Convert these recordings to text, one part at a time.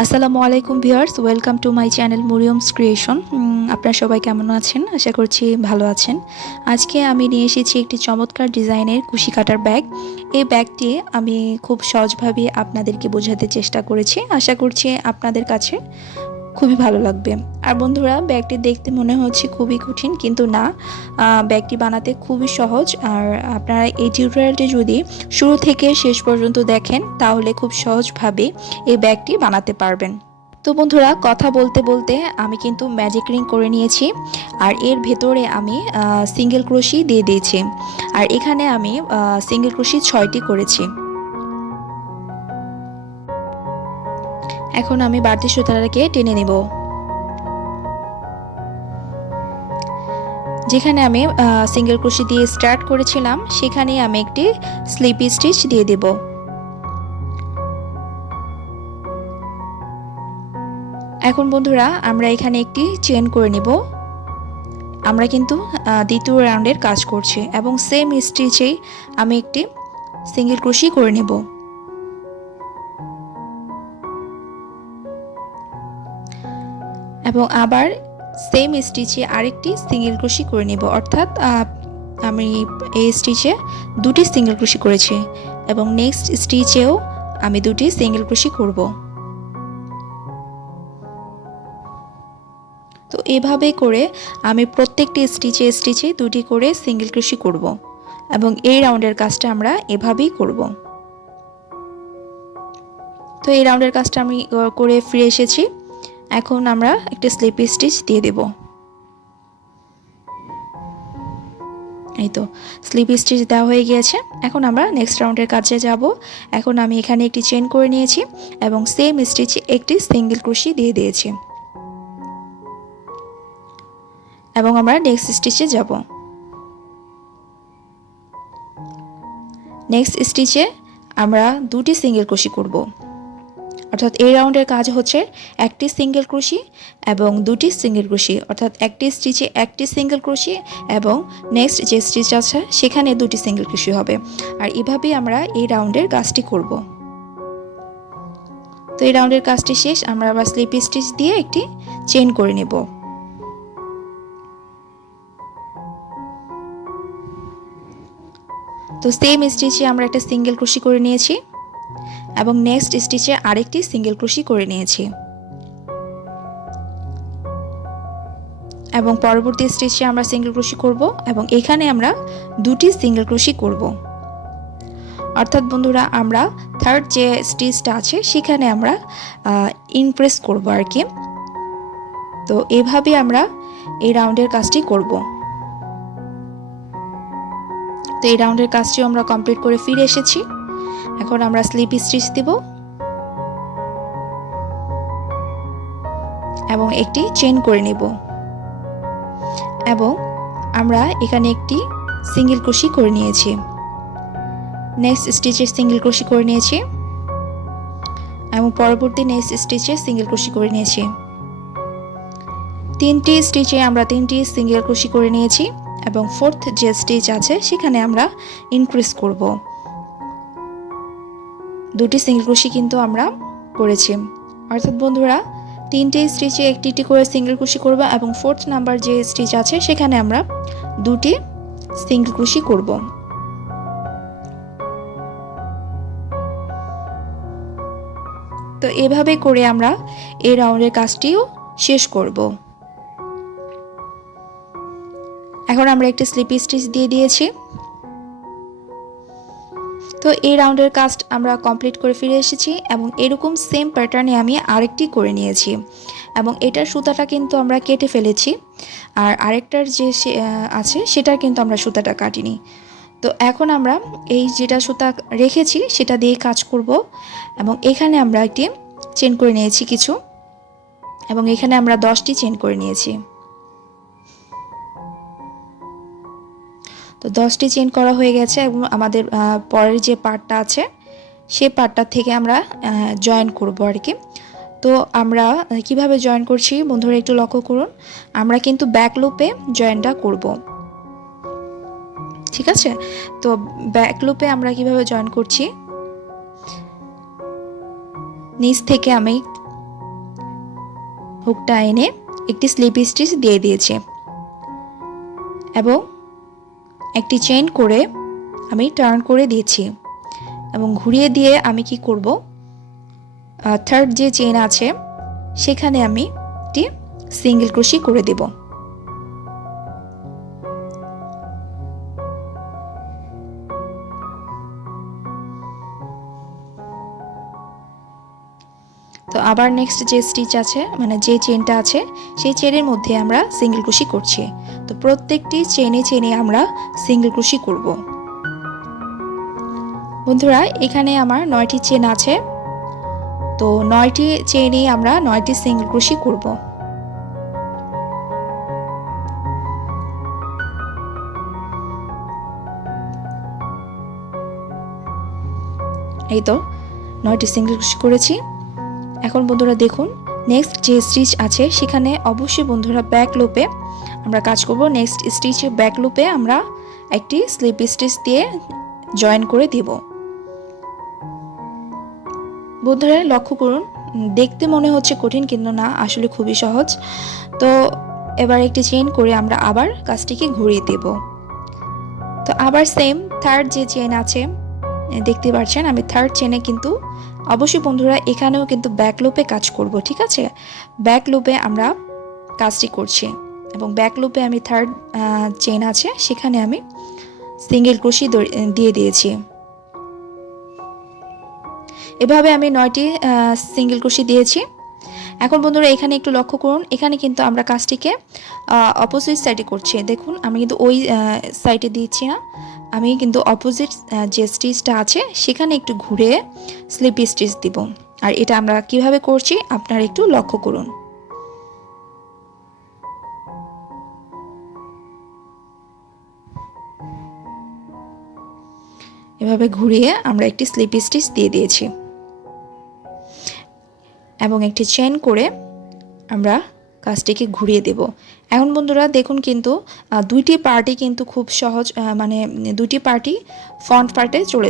আসসালামু আলাইকুম viewers, welcome to my channel Mariyam's creation. আপনারা সবাই কেমন আছেন? আশা করছি ভালো আছেন। আজকে আমি নিয়ে এসেছি একটি চমৎকার ডিজাইনের কুশি কাটার ব্যাগ। এই ব্যাগটি আমি খুব সহজভাবে আপনাদেরকে বোঝাতে চেষ্টা করেছি। আশা করছি আপনাদের কাছে খুবই ভালো লাগবে। আর বন্ধুরা, ব্যাগটি দেখতে মনে হচ্ছে খুবই কঠিন, কিন্তু না, ব্যাগটি বানাতে খুবই সহজ। আর আপনারা এই টিউটোরিয়ালটি যদি শুরু থেকে শেষ পর্যন্ত দেখেন তাহলে খুব সহজভাবে এই ব্যাগটি বানাতে পারবেন। তো বন্ধুরা, কথা বলতে বলতে আমি কিন্তু ম্যাজিক রিং করে নিয়েছি। আর এর ভেতরে আমি সিঙ্গেল ক্রোশি দিয়ে দিয়েছি। আর এখানে আমি সিঙ্গেল ক্রোশি 6টি করেছি। এখন আমি বাড়তি সুতাটাকে টেনে নেব। যেখানে আমি সিঙ্গেল ক্রোশি দিয়ে স্টার্ট করেছিলাম সেখানে আমি একটি স্লিপ স্টিচ দিয়ে দেব। এখন বন্ধুরা, আমরা এখানে একটি চেন করে নেব। আমরা কিন্তু দ্বিতীয় রাউন্ডের কাজ করছি এবং সেম স্টিচেই আমি একটি সিঙ্গেল ক্রোশি করে নেব এবং আবার সেম স্টিচে আরেকটি সিঙ্গেল ক্রোশি করে নেব। অর্থাৎ আমি এই স্টিচে দুটি সিঙ্গেল ক্রোশি করেছি এবং নেক্সট স্টিচেও আমি দুটি সিঙ্গেল ক্রোশি করব। তো এভাবে করে আমি প্রত্যেকটি স্টিচে দুটি করে সিঙ্গেল ক্রোশি করব এবং এই রাউন্ডের কাজটা আমরা এভাবেই করব। তো এই রাউন্ডের কাজটা আমি করে ফিরে এসেছি। এখন আমরা একটা স্লিপ স্টিচ দিয়ে দেব। এই তো স্লিপ স্টিচ দেওয়া হয়ে গিয়েছে। এখন আমরা নেক্সট রাউন্ডের কাজে যাব। এখন আমি এখানে একটি চেন করে নিয়েছি এবং সেম স্টিচে একটি সিঙ্গেল ক্রোশি দিয়ে দিয়েছি এবং আমরা নেক্সট স্টিচে যাব। নেক্সট স্টিচে আমরা দুটি সিঙ্গেল ক্রোশি করব। অর্থাৎ এই রাউন্ডের কাজ হচ্ছে একটি সিঙ্গেল ক্রোশি এবং দুটি সিঙ্গেল ক্রোশি, অর্থাৎ একটি স্টিচে একটি সিঙ্গেল ক্রোশি এবং নেক্সট যে স্টিচ আছে সেখানে দুটি সিঙ্গেল ক্রোশি হবে। আর এভাবেই আমরা এই রাউন্ডের কাজটি করব। তো এই রাউন্ডের কাজটি শেষ, আমরা আবার স্লিপ স্টিচ দিয়ে একটি চেইন করে নেব। তো সেম স্টিচে আমরা একটা সিঙ্গেল ক্রোশি করে নিয়েছি এবং নেক্সট স্টিচে আরেকটি সিঙ্গেল ক্রোশি করে নিয়েছি এবং পরবর্তী স্টিচে আমরা সিঙ্গেল ক্রোশি করব এবং এখানে আমরা দুটি সিঙ্গেল ক্রোশি করব। অর্থাৎ বন্ধুরা, আমরা থার্ড যে স্টিচটা আছে সেখানে আমরা ইনক্রিজ করব আর কি। তো এভাবে আমরা এই রাউন্ডের কাজটি করব। তো এই রাউন্ডের কাজটিও আমরা কমপ্লিট করে ফিরে এসেছি। এখন আমরা স্লিপ স্টিচ দেব এবং একটি চেইন করে নেব এবং আমরা এখানে একটি সিঙ্গেল ক্রোশি করে নিয়েছি। নেক্সট স্টিচে সিঙ্গেল ক্রোশি করে নিয়েছি এবং পরবর্তী নেক্সট স্টিচে সিঙ্গেল ক্রোশি করে নিয়েছি। তিনটি স্টিচে আমরা তিনটি সিঙ্গেল ক্রোশি করে নিয়েছি এবং ফোর্থ যে স্টিচ আছে সেখানে আমরা ইনক্রিজ করব। দুটি সিঙ্গেল ক্রোশি কিন্তু আমরা করেছি। অর্থাৎ বন্ধুরা, তিনটি স্টিচে একটি একটি করে সিঙ্গেল ক্রোশি করব এবং ফোর্থ নাম্বার যে স্টিচ আছে সেখানে আমরা দুটি সিঙ্গেল ক্রোশি করব। তো এভাবে করে আমরা এই রাউন্ডের কাজটিও শেষ করব। এখন আমরা একটি স্লিপ স্টিচ দিয়ে দিয়েছি। তো এই রাউন্ডের কাজ আমরা কমপ্লিট করে ফিরে এসেছি এবং এরকম সেম প্যাটার্নে আমি আরেকটি করে নিয়েছি এবং এটার সুতাটা কিন্তু আমরা কেটে ফেলেছি। আর আরেকটার যে আছে সেটার কিন্তু আমরা সুতাটা কাটিনি। তো এখন আমরা এই যেটা সুতা রেখেছি সেটা দিয়ে কাজ করব এবং এখানে আমরা একটি চেন করে নিয়েছি কিছু এবং এখানে আমরা 10টি চেন করে নিয়েছি। তো 10টি চেন করা হয়ে গেছে এবং আমাদের পরের যে পার্টটা আছে সেই পার্টটা থেকে আমরা জয়েন করব আর কি। তো আমরা কিভাবে জয়েন করছি বন্ধুরা একটু লক্ষ্য করুন। আমরা কিন্তু ব্যাক লুপে জয়েনটা করব, ঠিক আছে? তো ব্যাক লুপে আমরা কিভাবে জয়েন করছি, নিচ থেকে আমি হুকটা এনে একটি স্লিপ স্টিচ দিয়ে দিয়েছি এবং একটি চেইন করে আমি টার্ন করে দিয়েছি এবং ঘুরিয়ে দিয়ে আমি কি করব, থার্ড যে চেইন আছে সেখানে আমি একটি সিঙ্গেল ক্রোশি করে দেব। তো আবার নেক্সট যে স্টিচ আছে মানে যে চেইনটা আছে সেই চেইনের মধ্যে আমরা সিঙ্গেল ক্রোশি করছি। তো প্রত্যেকটি চেইনে আমরা সিঙ্গেল ক্রোশি করব। বন্ধুরা এখানে আমার 9টি চেইন আছে, তো 9টি চেইনে আমরা 9টি সিঙ্গেল ক্রোশি করব। এই তো 9টি সিঙ্গেল ক্রোশি করেছি। এখন বন্ধুরা দেখুন নেক্সট যে স্টিচ আছে সেখানে অবশ্যই বন্ধুরা ব্যাক লুপে আমরা কাজ করব। নেক্সট স্টিচে ব্যাক লুপে আমরা একটি স্লিপ স্টিচ দিয়ে জয়েন করে দেব। বন্ধুরা লক্ষ্য করুন, দেখতে মনে হচ্ছে কঠিন কিন্তু না, আসলে খুবই সহজ। তো এবার একটি চেইন করে আমরা আবার কাজটিকে ঘুরিয়ে দেব। তো আবার সেম থার্ড যে চেইন আছে দেখতে পাচ্ছেন আমি থার্ড চেইনে কিন্তু অবশ্যই বন্ধুরা এখানেও কিন্তু ব্যাক লুপে কাজ করব, ঠিক আছে? ব্যাক লুপে আমরা কাজটি করছি এবং ব্যাক লুপে আমি থার্ড চেইন আছে সেখানে আমি সিঙ্গেল ক্রোশি দিয়ে দিয়েছি। এভাবে আমি 9টি সিঙ্গেল ক্রোশি দিয়েছি। এখন বন্ধুরা এখানে একটু লক্ষ্য করুন, এখানে কিন্তু আমরা কাজটিকে অপোজিট সাইডে করছি। দেখুন আমি কিন্তু ওই সাইডে দিচ্ছি না, আমি কিন্তু অপোজিট যে স্টিচটা আছে সেখানে একটু ঘুরে স্লিপ স্টিচ দিব। আর এটা আমরা কিভাবে করছি আপনারা একটু লক্ষ্য করুন। এভাবে ঘুরিয়ে আমরা একটি স্লিপ স্টিচ দিয়ে দিয়েছি এবং একটি চেইন করে আমরা কাজটিকে ঘুরিয়ে দেব। এখন বন্ধুরা দেখুন কিন্তু দুইটি পার্টই কিন্তু খুব সহজ, মানে দুটি পার্টই ফ্রন্ট পার্টে চলে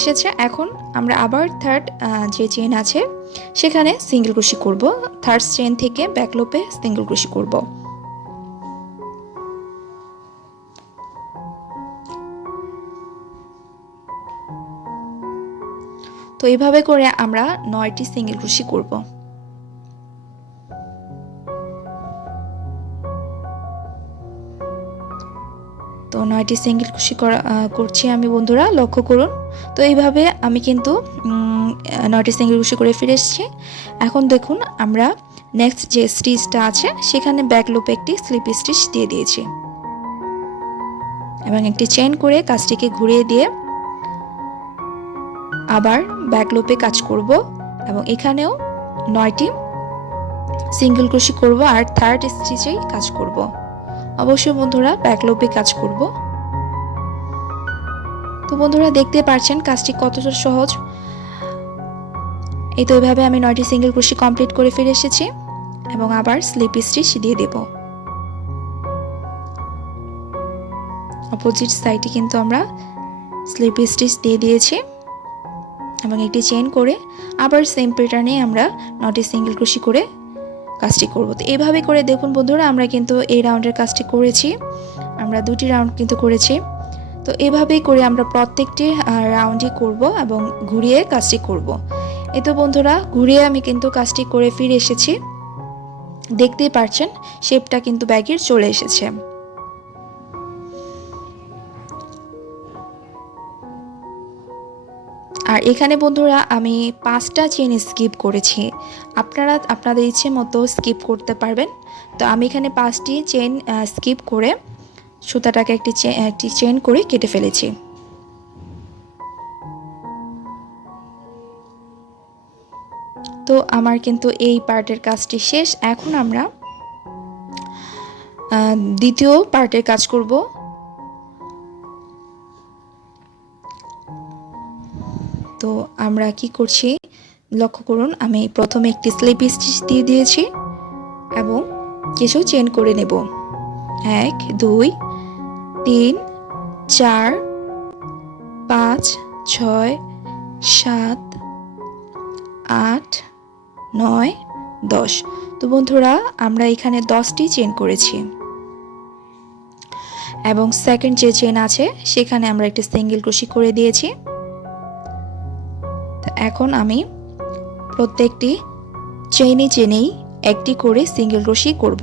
এসেছে। এখন আমরা আবার থার্ড যে চেইন আছে সেখানে সিঙ্গেল ক্রোশি করব। থার্ড চেইন থেকে ব্যাক লুপে সিঙ্গেল ক্রোশি করব। তো এইভাবে করে আমরা 9টি সিঙ্গেল ক্রোশি করব। তো 9টি সিঙ্গেল ক্রোশি করছি আমি বন্ধুরা, লক্ষ্য করুন। তো এইভাবে আমি কিন্তু 9টি সিঙ্গেল ক্রোশি করে ফিরে এসেছি। এখন দেখুন আমরা নেক্সট যে স্টিচটা আছে সেখানে ব্যাক লুপে একটি স্লিপ স্টিচ দিয়ে দিয়েছি এবং একটি চেইন করে কাজটিকে ঘুরিয়ে দিয়ে আবার ব্যাক লুপে কাজ করব এবং এখানেও 9টি সিঙ্গেল ক্রোশি করব আর থার্ড স্টিচেই কাজ করব। অবশ্যই বন্ধুরা ব্যাক লুপে কাজ করব। তো বন্ধুরা দেখতে পাচ্ছেন কাজটি কতটা সহজ। এই তো এইভাবে আমি 9টি সিঙ্গেল ক্রোশি কমপ্লিট করে ফিরে এসেছি এবং আবার স্লিপ স্টিচ দিয়ে দেব। অপোজিট সাইডে কিন্তু আমরা স্লিপ স্টিচ দিয়ে দিয়েছি এবং একটি চেইন করে আবার সেম প্যাটার্নে আমরা 9টি সিঙ্গেল ক্রোশি করে কাজটি করব। তো এইভাবে করে দেখুন বন্ধুরা আমরা কিন্তু এই রাউন্ডের কাজটি করেছি, আমরা 2টি রাউন্ড কিন্তু করেছি। তো এভাবেই করে আমরা প্রত্যেকটি রাউন্ডই করব এবং ঘুরিয়ে কাজটি করব। এই তো বন্ধুরা ঘুরিয়ে আমি কিন্তু কাজটি করে ফিরে এসেছি, দেখতেই পাচ্ছেন শেপটা কিন্তু ব্যাগের চলে এসেছে। আর এখানে বন্ধুরা আমি 5টা চেইন স্কিপ করেছি, আপনারা আপনাদের ইচ্ছে মতো স্কিপ করতে পারবেন। তো আমি এখানে 5টি চেইন স্কিপ করে সুতাটাকে একটি চেইন করে কেটে ফেলেছি। তো আমার কিন্তু এই পার্টের কাজটি শেষ। এখন আমরা দ্বিতীয় পার্টের কাজ করব। তো আমরা কি করছি লক্ষ্য করুন, আমি প্রথমে একটি স্লিপ স্টিচ দিয়ে দিয়েছি এবং কিছু চেইন করে নেব। 1 2 3 4 5 6 7 8 9, 10। তো বন্ধুরা আমরা এখানে 10টি চেন করেছি এবং সেকেন্ড যে চেন আছে সেখানে আমরা একটা সিঙ্গেল ক্রোশি করে দিয়েছি। এখন আমি প্রত্যেকটি চেনেই একটি করে সিঙ্গেল ক্রোশি করব।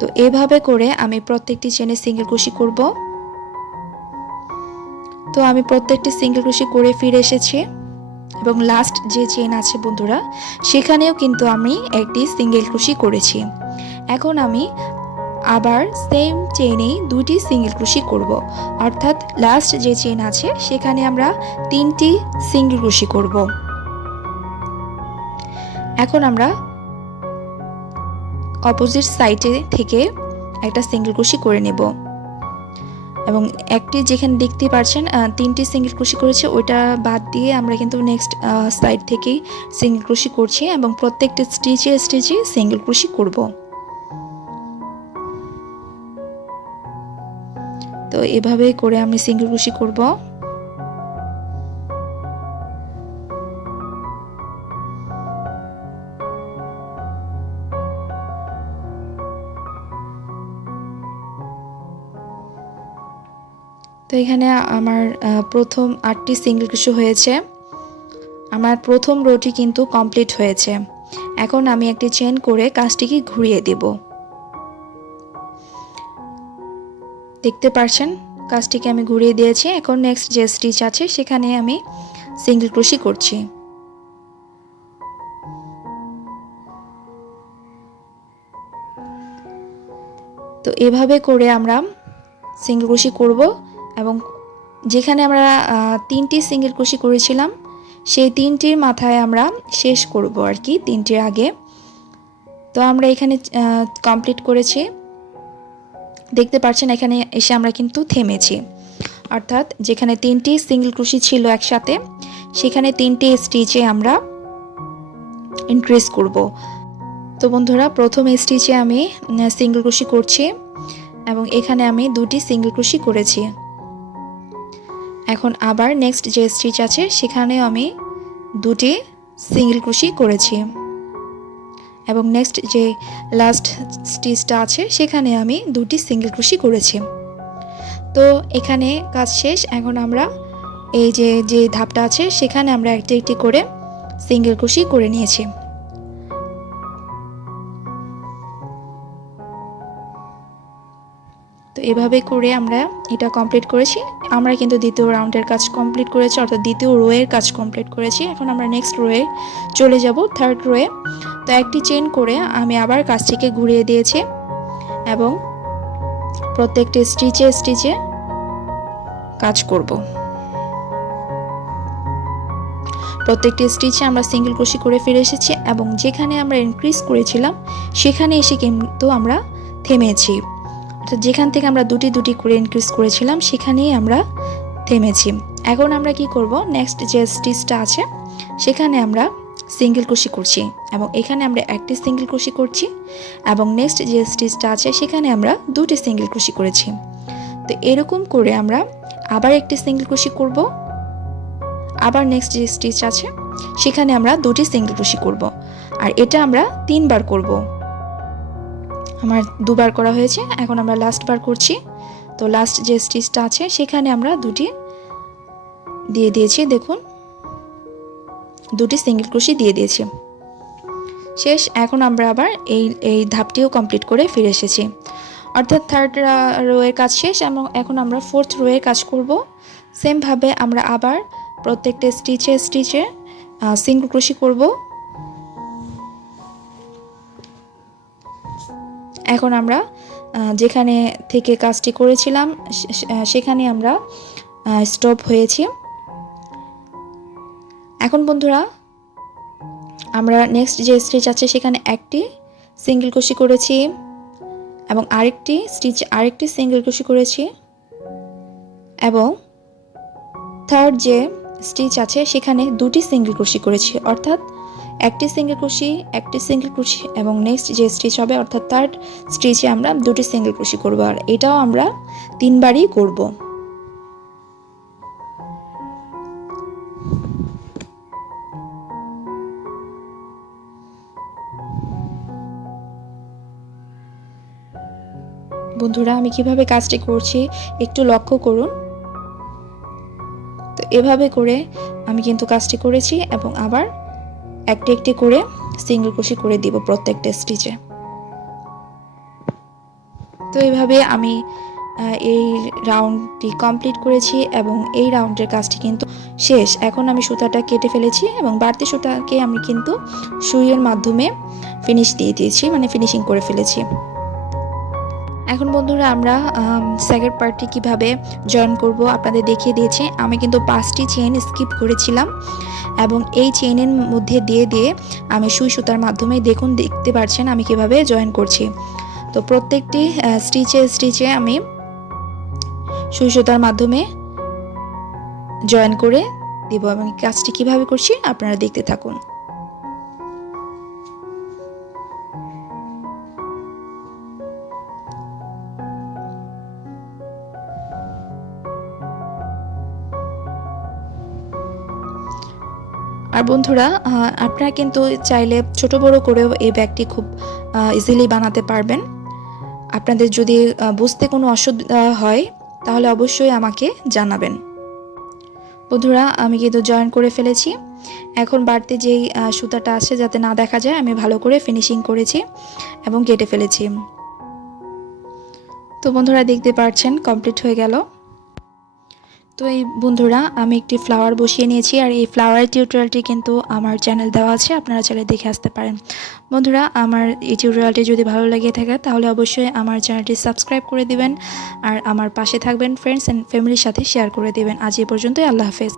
তো এভাবে করে আমি প্রত্যেকটি চেনে সিঙ্গেল ক্রোশি করব। তো আমি প্রত্যেকটি সিঙ্গেল ক্রোশি করে ফিরে এসেছি এবং লাস্ট যে চেন আছে বন্ধুরা সেখানেও কিন্তু আমি একটি সিঙ্গেল ক্রোশি করেছি। এখন আমি আবার সেম চেনেই দুটি সিঙ্গেল ক্রোশি করব, অর্থাৎ লাস্ট যে চেন আছে সেখানে আমরা 3টি সিঙ্গেল ক্রোশি করব। এখন আমরা অপোজিট সাইডে থেকে একটা সিঙ্গেল ক্রোশি করে নেব এবং একটি যেখানে দেখতে পাচ্ছেন 3টি সিঙ্গেল ক্রোশি করেছে ওইটা বাদ দিয়ে আমরা কিন্তু নেক্সট সাইড থেকেই সিঙ্গেল ক্রোশি করছি এবং প্রত্যেকটা স্টিচে সিঙ্গেল ক্রোশি করব। তো এভাবে করে আমি সিঙ্গেল ক্রোশি করব। তো এখানে আমার প্রথম 8টি সিঙ্গেল ক্রোশি হয়েছে। আমার প্রথম রোটি কিন্তু কমপ্লিট হয়েছে। এখন আমি একটি চেন করে কাজটিকে ঘুরিয়ে দেব। দেখতে পাচ্ছেন কাজটিকে আমি ঘুরিয়ে দিয়েছি। এখন নেক্সট যে স্টিচ আছে সেখানে আমি সিঙ্গেল ক্রোশি করছি। তো এভাবে করে আমরা সিঙ্গেল ক্রোশি করব এবং যেখানে আমরা 3টি সিঙ্গেল ক্রোশি করেছিলাম সেই 3টির মাথায় আমরা শেষ করব আর কি, 3টির আগে। তো আমরা এখানে কমপ্লিট করেছি। দেখতে পাচ্ছেন এখানে এসে আমরা কিন্তু থেমেছি, অর্থাৎ যেখানে 3টি সিঙ্গেল ক্রোশি ছিল একসাথে সেখানে 3টি স্টিচে আমরা ইনক্রিজ করব। তো বন্ধুরা প্রথম স্টিচে আমি সিঙ্গেল ক্রোশি করছি এবং এখানে আমি 2টি সিঙ্গেল ক্রোশি করেছি। এখন আবার নেক্সট যে স্টিচ আছে সেখানেও আমি 2টি সিঙ্গেল ক্রোশি করেছি এবং নেক্সট যে লাস্ট স্টিচটা আছে সেখানে আমি 2টি সিঙ্গেল ক্রোশি করেছি। তো এখানে কাজ শেষ। এখন আমরা এই যে ধাপটা আছে সেখানে আমরা একটি করে সিঙ্গেল ক্রোশি করে নিয়েছি। তো এভাবে করে আমরা এটা কমপ্লিট করেছি। আমরা কিন্তু দ্বিতীয় রাউন্ডের কাজ কমপ্লিট করেছি, অর্থাৎ দ্বিতীয় রোয়ের কাজ কমপ্লিট করেছি। এখন আমরা নেক্সট রোয়ে চলে যাব, থার্ড রোয়ে। তো একটি চেন করে আমি আবার কাজটিকে ঘুরিয়ে দিয়েছি এবং প্রত্যেকটি স্টিচে কাজ করব। প্রত্যেকটি স্টিচে আমরা সিঙ্গেল ক্রোশি করে ফিরে এসেছি এবং যেখানে আমরা ইনক্রিজ করেছিলাম সেখানে এসে কিন্তু আমরা থেমেছি, অর্থাৎ যেখান থেকে আমরা 2টি করে ইনক্রিজ করেছিলাম সেখানেই আমরা থেমেছি। এখন আমরা কি করব, নেক্সট যে স্টিচটা আছে সেখানে আমরা সিঙ্গেল ক্রোশি করছি এবং এখানে আমরা একটি সিঙ্গেল ক্রোশি করছি এবং নেক্সট যে স্টিচটা আছে সেখানে আমরা 2টি সিঙ্গেল ক্রোশি করেছি। তো এরকম করে আমরা আবার একটি সিঙ্গেল ক্রোশি করব, আবার নেক্সট যে স্টিচ আছে সেখানে আমরা 2টি সিঙ্গেল ক্রোশি করব আর এটা আমরা 3বার করব। আমার 2বার করা হয়েছে, এখন আমরা লাস্ট বার করছি। তো লাস্ট যে স্টিচটা আছে সেখানে আমরা 2টি দিয়ে দিয়েছি, দেখুন 2টি সিঙ্গেল ক্রোশি দিয়ে দিয়েছি। শেষ। এখন আমরা আবার এই ধাপটিও কমপ্লিট করে ফিরে এসেছি, অর্থাৎ থার্ড রোয়ের কাজ শেষ এবং এখন আমরা ফোর্থ রোয়ের কাজ করব। সেমভাবে আমরা আবার প্রত্যেকটা স্টিচে সিঙ্গেল ক্রোশি করব। এখন আমরা যেখানে থেকে কাজটি করেছিলাম সেখানে আমরা স্টপ হয়েছি। এখন বন্ধুরা আমরা নেক্সট যে স্টিচ আছে সেখানে একটি সিঙ্গেল ক্রোশি করেছি এবং আরেকটি সিঙ্গেল ক্রোশি করেছি এবং থার্ড যে স্টিচ আছে সেখানে 2টি সিঙ্গেল ক্রোশি করেছি, অর্থাৎ একটি সিঙ্গেল ক্রোশি এবং নেক্সট যে স্টিচ হবে অর্থাৎ থার্ড স্টিচে আমরা 2টি সিঙ্গেল ক্রোশি করব আর এটাও আমরা 3বারই করব। বন্ধুরা আমি কিভাবে কাজটি করছি একটু লক্ষ্য করুন। তো এভাবে করে আমি কিন্তু কাজটি করেছি এবং আবার একটি একটি করে সিঙ্গেল ক্রোশে করে দিব প্রত্যেকটা স্টিচে। তো এইভাবে আমি এই রাউন্ডটি কমপ্লিট করেছি এবং এই রাউন্ডের কাজটি কিন্তু শেষ। এখন আমি সুতাটা কেটে ফেলেছি এবং বাড়তি সুতাকে আমি কিন্তু সুইয়ের মাধ্যমে ফিনিশ দিয়ে দিয়েছি, মানে ফিনিশিং করে ফেলেছি। এখন বন্ধুরা আমরা সেকেন্ড পার্টটি কিভাবে জয়েন করব আপনাদের দেখিয়ে দিয়েছি। আমি কিন্তু 5টি চেইন স্কিপ করেছিলাম এবং এই চেইনের মধ্যে দিয়ে দিয়ে আমি সুই সুতার মাধ্যমে দেখতে পাচ্ছেন আমি কিভাবে জয়েন করছি। তো প্রত্যেকটি স্টিচে আমি সুই সুতার মাধ্যমে জয়েন করে দিব এবং কাজটি কিভাবে করছি আপনারা দেখতে থাকুন। আর বন্ধুরা আপনারা কিন্তু চাইলে ছোট বড় করেও এই ব্যাগটি খুব ইজিলি বানাতে পারবেন। আপনাদের যদি বুঝতে কোনো অসুবিধা হয় তাহলে অবশ্যই আমাকে জানাবেন। বন্ধুরা আমি কিন্তু জয়েন করে ফেলেছি। এখন বাড়তি যেই সুতাটা আছে যাতে না দেখা যায় আমি ভালো করে ফিনিশিং করেছি এবং কেটে ফেলেছি। তো বন্ধুরা দেখতে পাচ্ছেন কমপ্লিট হয়ে গেল। তো এই বন্ধুরা আমি একটি ফ্লাওয়ার বসিয়ে নিয়েছি আর এই ফ্লাওয়ারের টিউটোরিয়ালটি কিন্তু আমার চ্যানেল দেওয়া আছে, আপনারা চাইলে দেখে আসতে পারেন। বন্ধুরা আমার এই টিউটোরিয়ালটি যদি ভালো লেগে থাকে তাহলে অবশ্যই আমার চ্যানেলটি সাবস্ক্রাইব করে দিবেন আর আমার পাশে থাকবেন, ফ্রেন্ডস অ্যান্ড ফ্যামিলির সাথে শেয়ার করে দিবেন। আজ এই পর্যন্তই, আল্লাহ হাফেজ।